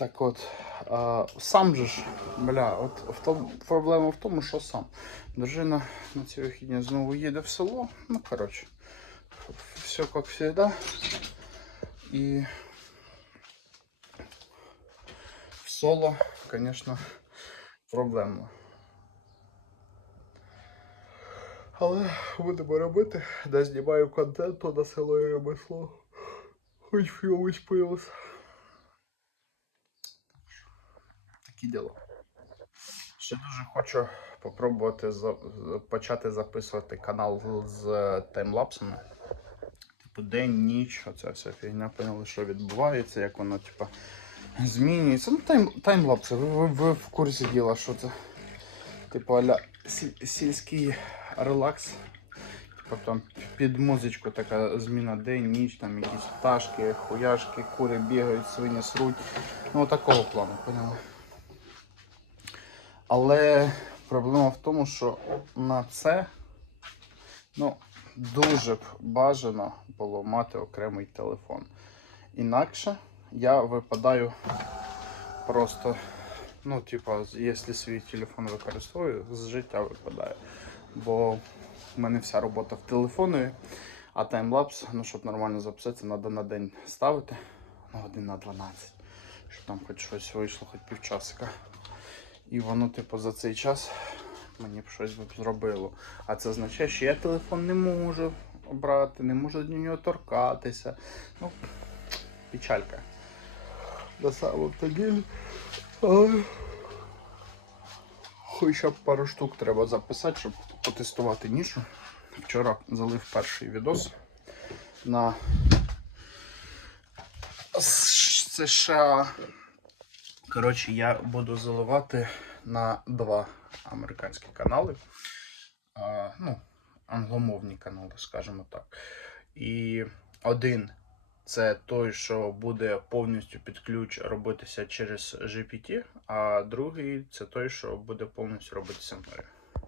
Так от, сам же ж, бля, от в тому, проблема в тому, що сам. Дружина на ці вихідні знову їде в село. Ну, коротше, все як завжди. І в соло, звісно, проблемно. Але будемо робити, де знімаю контент, то на село і ремесло. Хоч фіовий появився. Такі діла. Ще дуже хочу попробувати почати записувати канал з таймлапсами. Типу день, ніч, оця вся фігня, поняли, що відбувається, як воно, типу, змінюється. Ну, тайм, таймлапси, ви, ви, ви в курсі діла, що це. Типу, аля сіль- сільський релакс. Типу там під музичку така зміна день, ніч, там якісь пташки, хуяшки, кури бігають, свині сруть. Ну, такого плану, поняли? Але проблема в тому, що на це ну, дуже б бажано було мати окремий телефон. Інакше я випадаю просто, ну, типа, якщо свій телефон використовую, з життя випадаю. Бо в мене вся робота в телефоні, а таймлапс, ну, щоб нормально записатися, треба на день ставити. Ну, один на 12. Щоб там хоч щось вийшло, хоч півчасика. І воно, типу, за цей час мені б щось б зробило. А це означає, що я телефон не можу обрати, не можу до нього торкатися. Ну, печалька. На самом то ділі. Хоча б пару штук треба записати, щоб потестувати нішу. Вчора залив перший відос на США. Коротше, я буду заливати на два американські канали. А, ну, англомовні канали, скажімо так. І один це той, що буде повністю під ключ робитися через GPT, а другий це той, що буде повністю робитися мною.